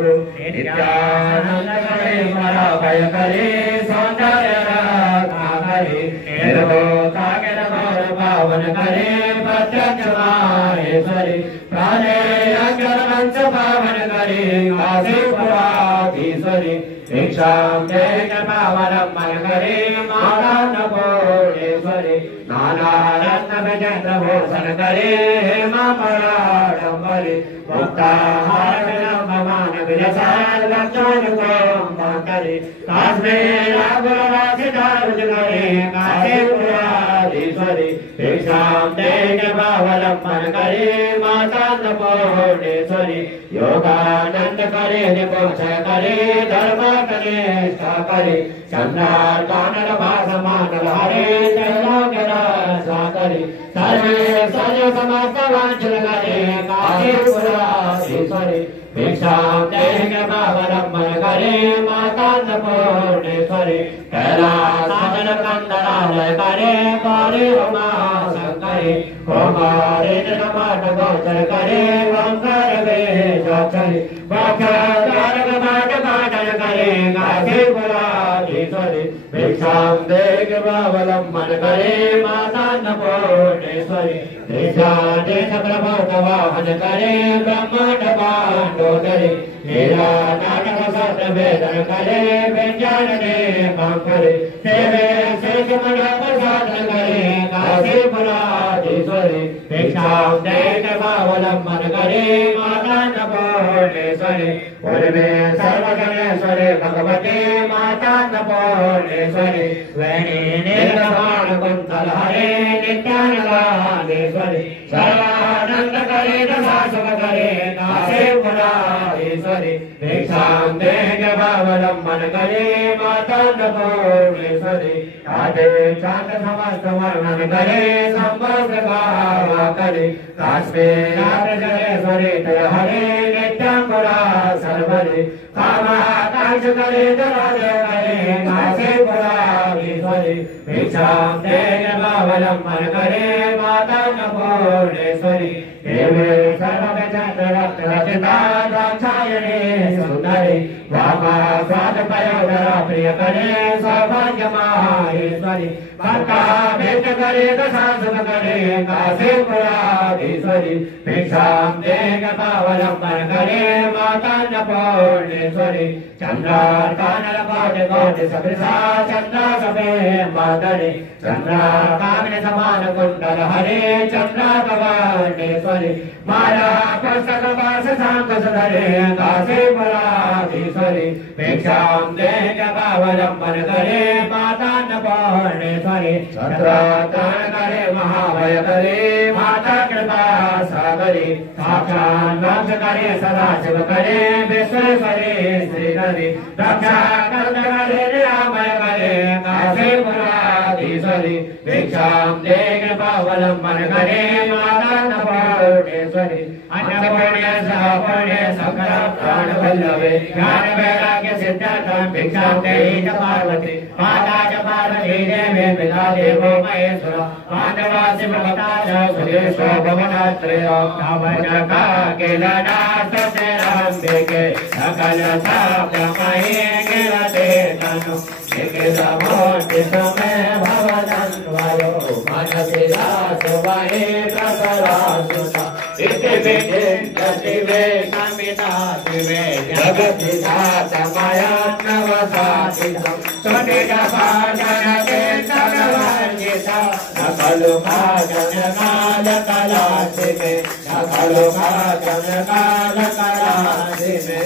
नित्यानंद करे पराभय करे सौंदर्य राधा करे सागर गौर पावन करे प्रत्यक्ष माहेश्वरी प्राणे अक्षर वंश पावन करे काशीपुराधीश्वरी भिक्षां देह पावनं मन करे मानकोटेश्वरी नाना रत्न विचित्र भूषण करे हेमा पराडंबरी मुक्ताहारविलंबमान विलसाल लक्षण करे काश्मे राघुरासिदारुज करे काशीपुराधीश्वरी भिक्षां देह पावनं मन करे मातान्नपूर्णेश्वरी योगानंद करे निपुंस करे धर्म कनिष्ठा करे चंद्रार कानन भास मानल हरे सा करे सर्वे सर्व समस्त वांछन करे काशीपुराधीश्वरी भिक्षां देह पावनं मन करे मातान्नपूर्णेश्वरी कैलासादन कंदरालय करे गौरी उमा शंकरी कुमारी नमन गोचर करे वंकर वेशरी वाक्यारक करे काशीपुराधीश्वरी भिक्षां देह पावनं मन करे मातान्नपूर्णेश्वरी देशादेश प्रभुत वाहन करे ब्रह्मांड पांडोदरी लीला नाटक सत्य वेदन करे व्यंजन देवं करे सेवे शेष मनोप साधन करे काशीपुराधीश्वरी भिक्षां देह पावनं मन करे मातान्नपूर्णेश्वरी पूर्वे सर्वगणेश्वरी भगवते मातान्नपूर्णेश्वरी वेणी नीलभान कुंतल हरे नित्यानंदेश्वरी सर्वानंद करे दशासुख करे काशीपुराधीश्वरी भिक्षां देह पावनं मन करे मातान्नपूर्णेश्वरी आदे चांद समस्त वर्णन करे संभव भावा करे काश्मीराग्रजेश्वरी तय हरे नित्यांकुरा सर्वरे कामाकाश करे दराजे करे काशीपुराधीश्वरी भिक्षां देह पावनं मन करे मातान्नपूर्णेश्वरी देवे सर्वगच्छन्त रक्त रचिता दाक्षायणी सुंदरी वामा स्वाद पयोधरा प्रिय करे सौभाग्य माहेश्वरी भक्ता भेट करे दशा सुख करे काशीपुराधीश्वरी भिक्षां देह पावनं मन करे मातान्नपूर्णेश्वरी चंद्रार्कानल कोटि कोटि सदृशा चंद्रासभे मातरि चंद्रार्काग्नि समान कुंडल हरे चंद्राभवानेश्वरी माया पुस्तक पाश शांत सुधरे काशीपुराधीश्वरी भिक्षां देह पावनं मन करे मातान्नपूर्णेश्वरी चंद्रार्कान करे महाभय करे माता कृपा सागरी साक्षात् वंश करे सदाशिव करे विश्वेश्वरी श्रीहरि रक्षा करे निरामय करे काशीपुराधीश्वरी भिक्षां देह पावनं मन करे मातान्नपूर्णेश्वरी अन्नपूर्णे सहपूर्णे सकल प्राण वल्लभे ज्ञान वैराग्य सिद्धार्थं भिक्षां देहि च पार्वती माता च पार्वती देवी पिता देवो महेश्वर माधवा शिवभक्ता च सुरेशो भवनात्रयो नवजगा किलनास्तस्य राम्बिके सकल साप्तमयी गिरते तनु निकिलमूर्ति समय भवनन्वयो मनसि दासवये प्रसरासुता इति विचिन्त्यतिवे नमितातिवे जगति दासमयान्नवसातितं सुनिजभाजनते सकलवर्जिता सकलु भाजन कालकलासिने सकलु भाजन कालकलासिने